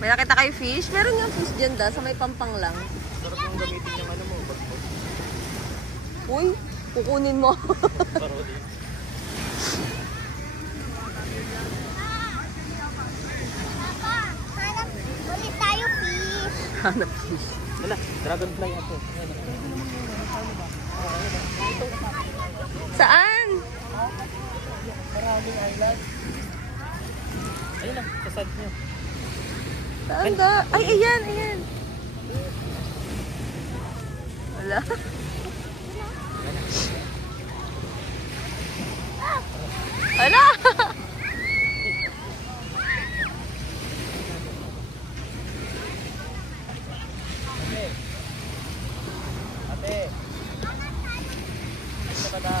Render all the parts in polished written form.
May nakita kayo fish? Meron nga fish dyan da, sa may pampang lang. Sarap yung gamitin yung ano mo, bagbog. Uy, kukunin mo. Paro din. Hanap ulit tayo, fish. Hanap fish. Wala, dragonfly ako. Saan? Maraming island. Ayun lang, sa side nyo. Saan da? Ay, ayan, ayan. Wala. Wala. Ate. Ito ba na?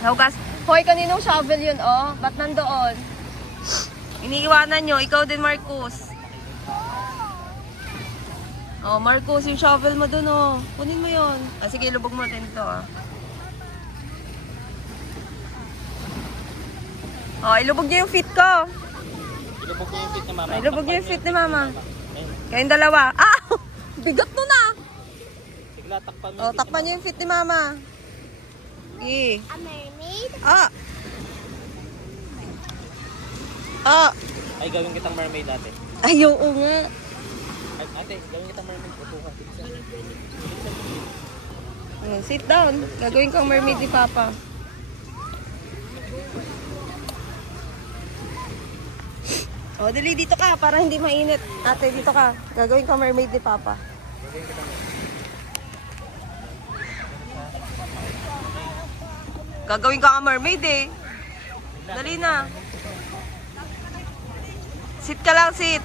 Naugas. Hoy, kaninong shovel yun, oh? Ba't nandoon? Iniiwanan nyo. Ikaw din, Marcus. Oh, Marcus, yung shovel mo dun, oh. Kunin mo yun. Ah, sige, lubog mo natin ito, ah. Oh, ilubog niyo yung feet ko. Ilubog niyo yung feet ni mama. Ilubog niyo yung feet ni mama. Ayun. Kayong dalawa. Ah! Bigat nun, ah! Sigla, takpan mo Oh, takpan niyo yung feet ni mama. Eh. A mermaid? Ah! Ah! Ay, gawin kitang mermaid ate. Ay, oo nga. Ay, ate, gawin kitang mermaid. Upo ka. Sit down. Gagawin kang mermaid ni Papa. Oh, dali dito ka para hindi mainit. Ate, dito ka. Gagawin kang mermaid ni Papa. Gagawin ka nga mermaid eh. Dali na. Sit ka lang, sit.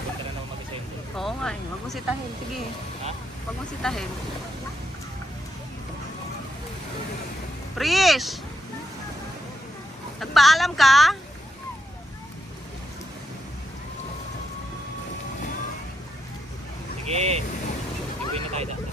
Punta na naman mag-isend. Oo nga eh. Huwag mo sitahin. Sige. Ha? Huwag mo sitahin. Prish! Nagpaalam ka? Sige. Iuwi na tayo dati.